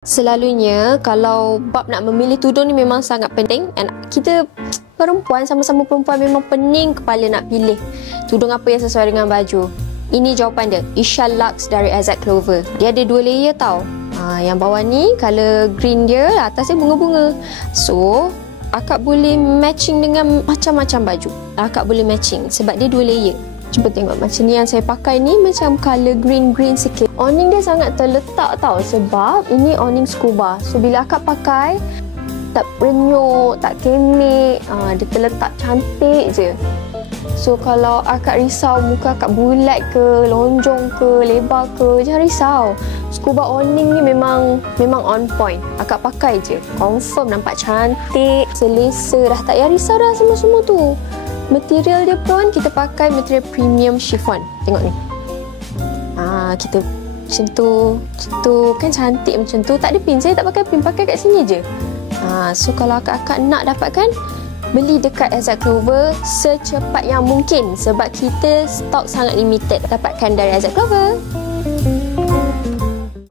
Selalunya kalau bab nak memilih tudung ni memang sangat penting, and kita perempuan, sama-sama perempuan memang pening kepala nak pilih tudung apa yang sesuai dengan baju. Ini jawapan dia, Isha Lux dari Azad Clover. Dia ada 2 layer tau. Yang bawah ni color green dia, atasnya bunga-bunga. So akak boleh matching dengan macam-macam baju. Akak boleh matching sebab dia 2 layer. Cuba tengok macam ni yang saya pakai ni, macam color green-green sikit. Awning dia sangat terletak tau sebab ini awning scuba. So bila akak pakai tak renyuk, tak kemik, dia terletak cantik je. So kalau akak risau muka akak bulat ke, lonjong ke, lebar ke, jangan risau. Scuba awning ni memang on point. Akak pakai je, confirm nampak cantik, selesa, dah tak payah risau dah semua-semua tu. Material dia pun kita pakai material premium chiffon. Tengok ni. Kita macam tu kan cantik macam tu. Tak ada pin, saya tak pakai pin, pakai kat sini je. So kalau akak-akak nak dapatkan, beli dekat Azad Clover secepat yang mungkin sebab kita stok sangat limited. Dapatkan dari Azad Clover.